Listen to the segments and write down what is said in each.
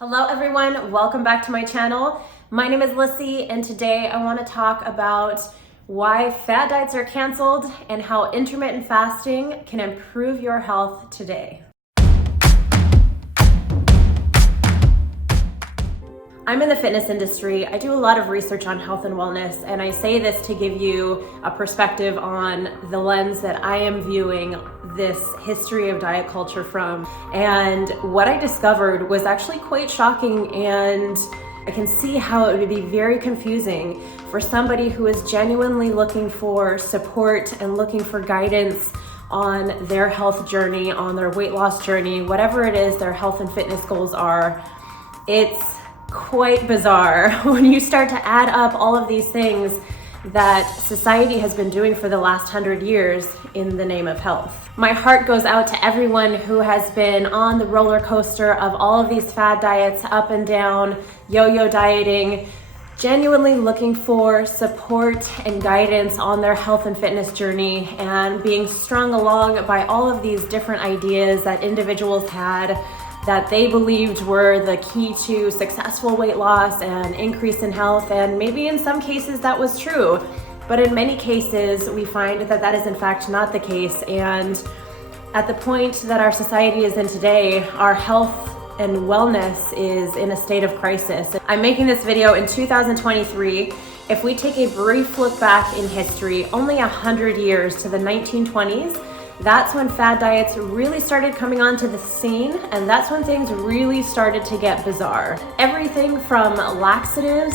Hello everyone, welcome back to my channel. My name is Lissy and today I want to talk about why fad diets are canceled and how intermittent fasting can improve your health today. I'm in the fitness industry. I do a lot of research on health and wellness, and I say this to give you a perspective on the lens that I am viewing this history of diet culture from. And what I discovered was actually quite shocking, and I can see how it would be very confusing for somebody who is genuinely looking for support and looking for guidance on their health journey, on their weight loss journey, whatever it is their health and fitness goals are. It's quite bizarre when you start to add up all of these things that society has been doing for the last 100 years in the name of health. My heart goes out to everyone who has been on the roller coaster of all of these fad diets, up and down, yo-yo dieting, genuinely looking for support and guidance on their health and fitness journey and being strung along by all of these different ideas that individuals had that they believed were the key to successful weight loss and increase in health. And maybe in some cases that was true, but in many cases we find that that is in fact not the case. And at the point that our society is in today, our health and wellness is in a state of crisis. I'm making this video in 2023. If we take a brief look back in history, only 100 years to the 1920s, that's when fad diets really started coming onto the scene, and that's when things really started to get bizarre. Everything from laxatives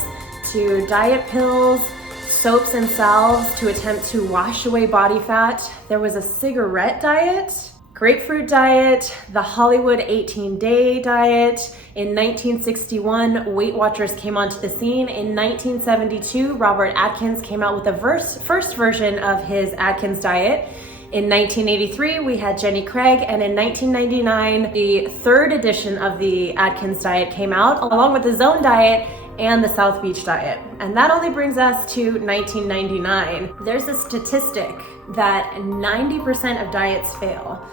to diet pills, soaps and salves to attempt to wash away body fat. There was a cigarette diet, grapefruit diet, the Hollywood 18-day diet. In 1961, Weight Watchers came onto the scene. In 1972, Robert Atkins came out with the first version of his Atkins diet. In 1983, we had Jenny Craig, and in 1999, the third edition of the Atkins diet came out, along with the Zone diet and the South Beach diet. And that only brings us to 1999. There's a statistic that 90% of diets fail.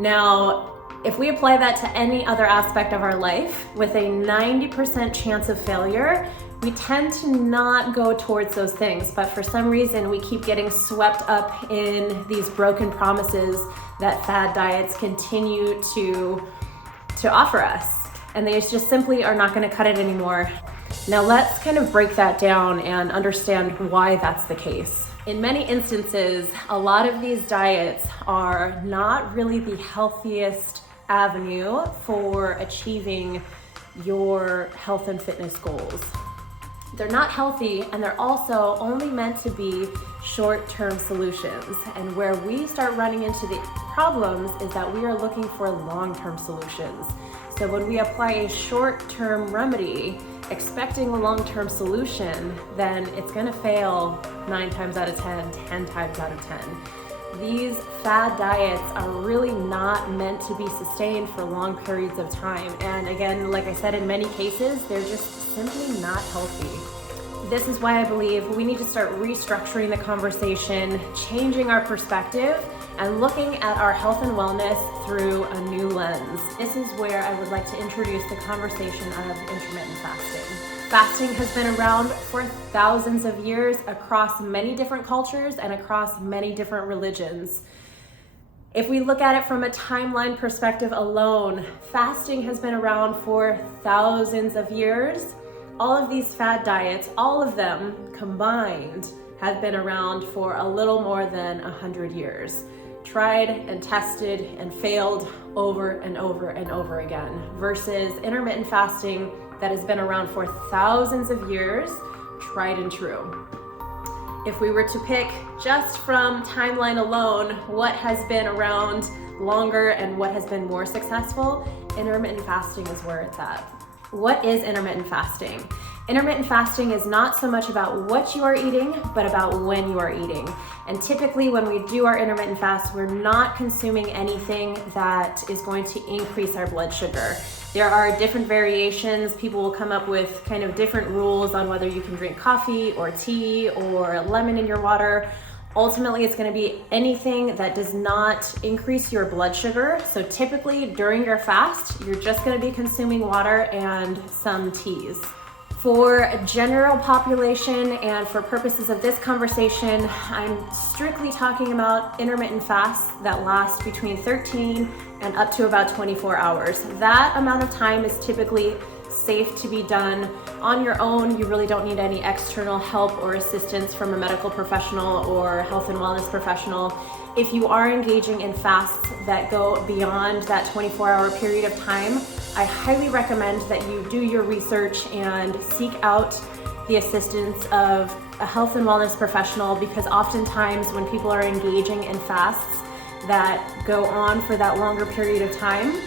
Now, if we apply that to any other aspect of our life, with a 90% chance of failure, we tend to not go towards those things, but for some reason we keep getting swept up in these broken promises that fad diets continue to offer us, and they just simply are not going to cut it anymore. Now let's kind of break that down and understand why that's the case. In many instances, a lot of these diets are not really the healthiest avenue for achieving your health and fitness goals. They're not healthy, and they're also only meant to be short-term solutions. And where we start running into the problems is that we are looking for long-term solutions. So when we apply a short-term remedy, expecting a long-term solution, then it's gonna fail 9 times out of 10, 10 times out of 10. These fad diets are really not meant to be sustained for long periods of time. And again, like I said, in many cases, they're just simply not healthy. This is why I believe we need to start restructuring the conversation, changing our perspective, and looking at our health and wellness through a new lens. This is where I would like to introduce the conversation of intermittent fasting. Fasting has been around for thousands of years across many different cultures and across many different religions. If we look at it from a timeline perspective alone, fasting has been around for thousands of years. All of these fad diets, all of them combined, have been around for a little more than 100 years. Tried and tested and failed over and over and over again, versus intermittent fasting that has been around for thousands of years, tried and true. If we were to pick just from timeline alone what has been around longer and what has been more successful, intermittent fasting is where it's at. What is intermittent fasting? Intermittent fasting is not so much about what you are eating, but about when you are eating. And typically when we do our intermittent fast, we're not consuming anything that is going to increase our blood sugar. There are different variations. People will come up with kind of different rules on whether you can drink coffee or tea or lemon in your water. Ultimately, it's going to be anything that does not increase your blood sugar. So typically during your fast, you're just going to be consuming water and some teas. For general population and for purposes of this conversation, I'm strictly talking about intermittent fasts that last between 13 and up to about 24 hours. That amount of time is typically safe to be done on your own. You really don't need any external help or assistance from a medical professional or health and wellness professional. If you are engaging in fasts that go beyond that 24-hour period of time, I highly recommend that you do your research and seek out the assistance of a health and wellness professional, because oftentimes when people are engaging in fasts that go on for that longer period of time,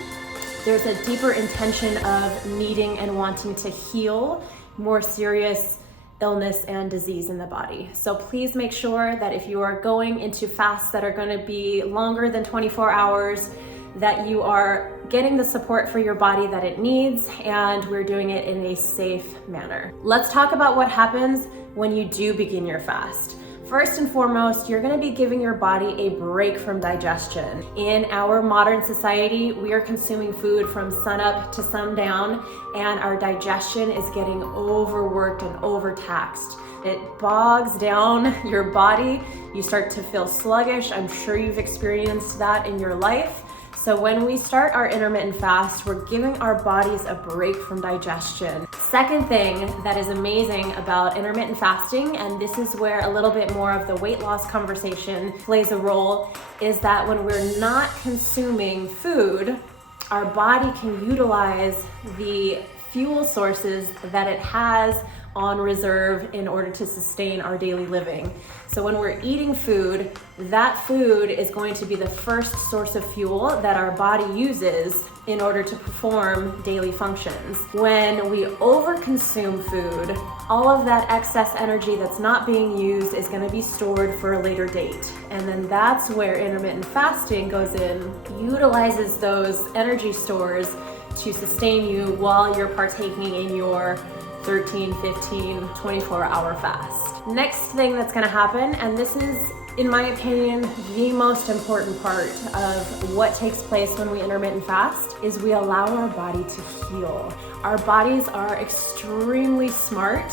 there's a deeper intention of needing and wanting to heal more serious illness and disease in the body. So please make sure that if you are going into fasts that are going to be longer than 24 hours, that you are getting the support for your body that it needs, and we're doing it in a safe manner. Let's talk about what happens when you do begin your fast. First and foremost, you're going to be giving your body a break from digestion. In our modern society, we are consuming food from sunup to sundown, and our digestion is getting overworked and overtaxed. It bogs down your body. You start to feel sluggish. I'm sure you've experienced that in your life. So when we start our intermittent fast, we're giving our bodies a break from digestion. Second thing that is amazing about intermittent fasting, and this is where a little bit more of the weight loss conversation plays a role, is that when we're not consuming food, our body can utilize the fuel sources that it has on reserve in order to sustain our daily living. So when we're eating food, that food is going to be the first source of fuel that our body uses in order to perform daily functions. When we overconsume food, all of that excess energy that's not being used is going to be stored for a later date. And then that's where intermittent fasting goes in, utilizes those energy stores to sustain you while you're partaking in your 13, 15, 24-hour fast. Next thing that's going to happen, and this is, in my opinion, the most important part of what takes place when we intermittent fast, is we allow our body to heal. Our bodies are extremely smart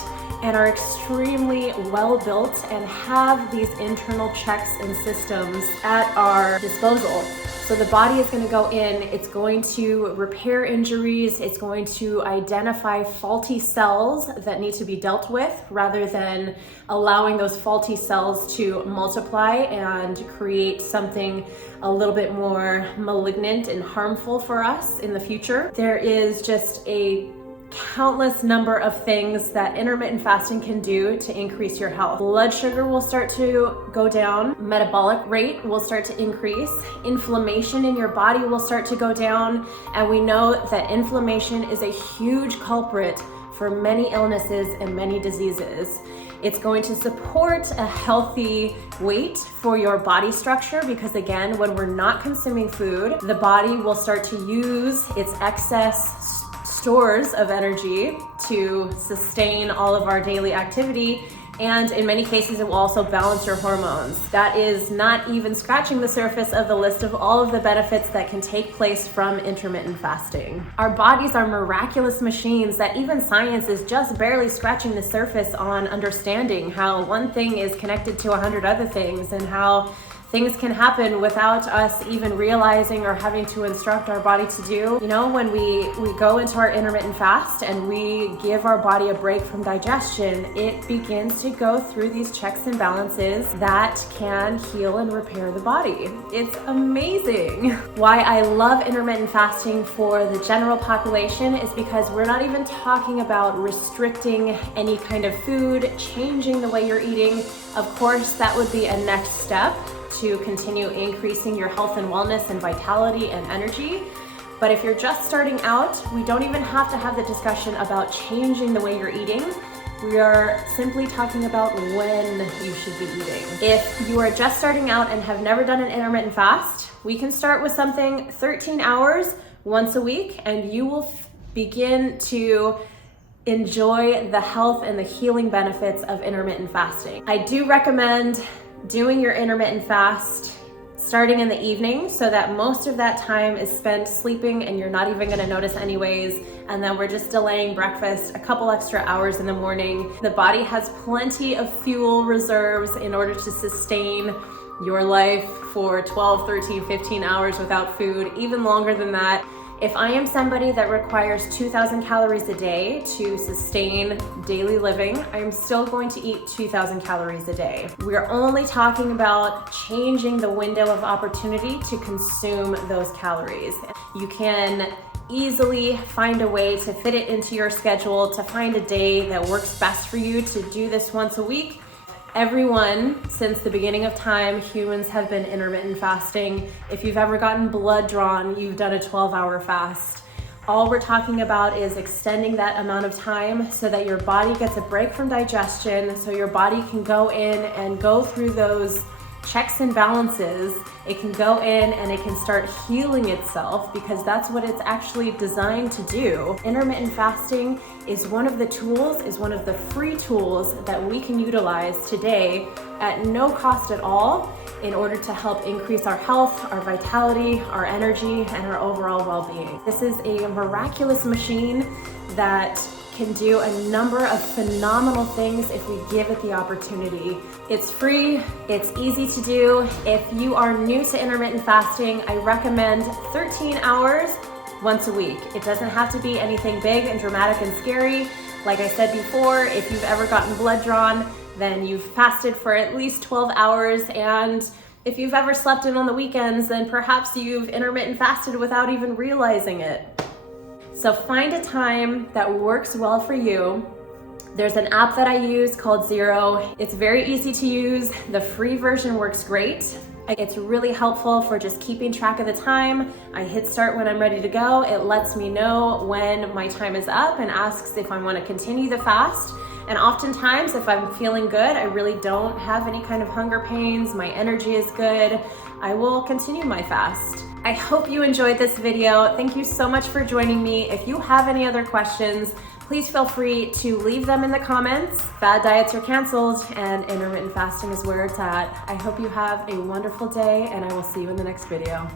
and are extremely well built and have these internal checks and systems at our disposal. So the body is going to go in, it's going to repair injuries, it's going to identify faulty cells that need to be dealt with, rather than allowing those faulty cells to multiply and create something a little bit more malignant and harmful for us in the future. There is just a countless number of things that intermittent fasting can do to increase your health. Blood sugar will start to go down, metabolic rate will start to increase, inflammation in your body will start to go down, and we know that inflammation is a huge culprit for many illnesses and many diseases. It's going to support a healthy weight for your body structure, because again, when we're not consuming food, the body will start to use its excess stores of energy to sustain all of our daily activity, and in many cases it will also balance your hormones. That is not even scratching the surface of the list of all of the benefits that can take place from intermittent fasting. Our bodies are miraculous machines that even science is just barely scratching the surface on understanding how one thing is connected to 100 other things, and how things can happen without us even realizing or having to instruct our body to do. You know, when we go into our intermittent fast and we give our body a break from digestion, it begins to go through these checks and balances that can heal and repair the body. It's amazing. Why I love intermittent fasting for the general population is because we're not even talking about restricting any kind of food, changing the way you're eating. Of course, that would be a next step to continue increasing your health and wellness and vitality and energy. But if you're just starting out, we don't even have to have the discussion about changing the way you're eating. We are simply talking about when you should be eating. If you are just starting out and have never done an intermittent fast, we can start with something 13 hours once a week, and you will begin to enjoy the health and the healing benefits of intermittent fasting. I do recommend doing your intermittent fast starting in the evening so that most of that time is spent sleeping and you're not even gonna notice anyways. And then we're just delaying breakfast a couple extra hours in the morning. The body has plenty of fuel reserves in order to sustain your life for 12, 13, 15 hours without food, even longer than that. If I am somebody that requires 2,000 calories a day to sustain daily living, I'm still going to eat 2,000 calories a day. We're only talking about changing the window of opportunity to consume those calories. You can easily find a way to fit it into your schedule, to find a day that works best for you to do this once a week. Everyone, since the beginning of time, humans have been intermittent fasting. If you've ever gotten blood drawn, you've done a 12-hour fast. All we're talking about is extending that amount of time so that your body gets a break from digestion, so your body can go in and go through those checks and balances. It can go in and it can start healing itself, because that's what it's actually designed to do. Intermittent fasting is one of the tools, is one of the free tools that we can utilize today at no cost at all in order to help increase our health, our vitality, our energy, and our overall well-being. This is a miraculous machine that can do a number of phenomenal things if we give it the opportunity. It's free, it's easy to do. If you are new to intermittent fasting, I recommend 13 hours once a week. It doesn't have to be anything big and dramatic and scary. Like I said before, if you've ever gotten blood drawn, then you've fasted for at least 12 hours. And if you've ever slept in on the weekends, then perhaps you've intermittent fasted without even realizing it. So find a time that works well for you. There's an app that I use called Zero. It's very easy to use. The free version works great. It's really helpful for just keeping track of the time. I hit start when I'm ready to go. It lets me know when my time is up and asks if I want to continue the fast. And oftentimes, if I'm feeling good, I really don't have any kind of hunger pains, my energy is good, I will continue my fast. I hope you enjoyed this video. Thank you so much for joining me. If you have any other questions, please feel free to leave them in the comments. Fad diets are canceled and intermittent fasting is where it's at. I hope you have a wonderful day, and I will see you in the next video.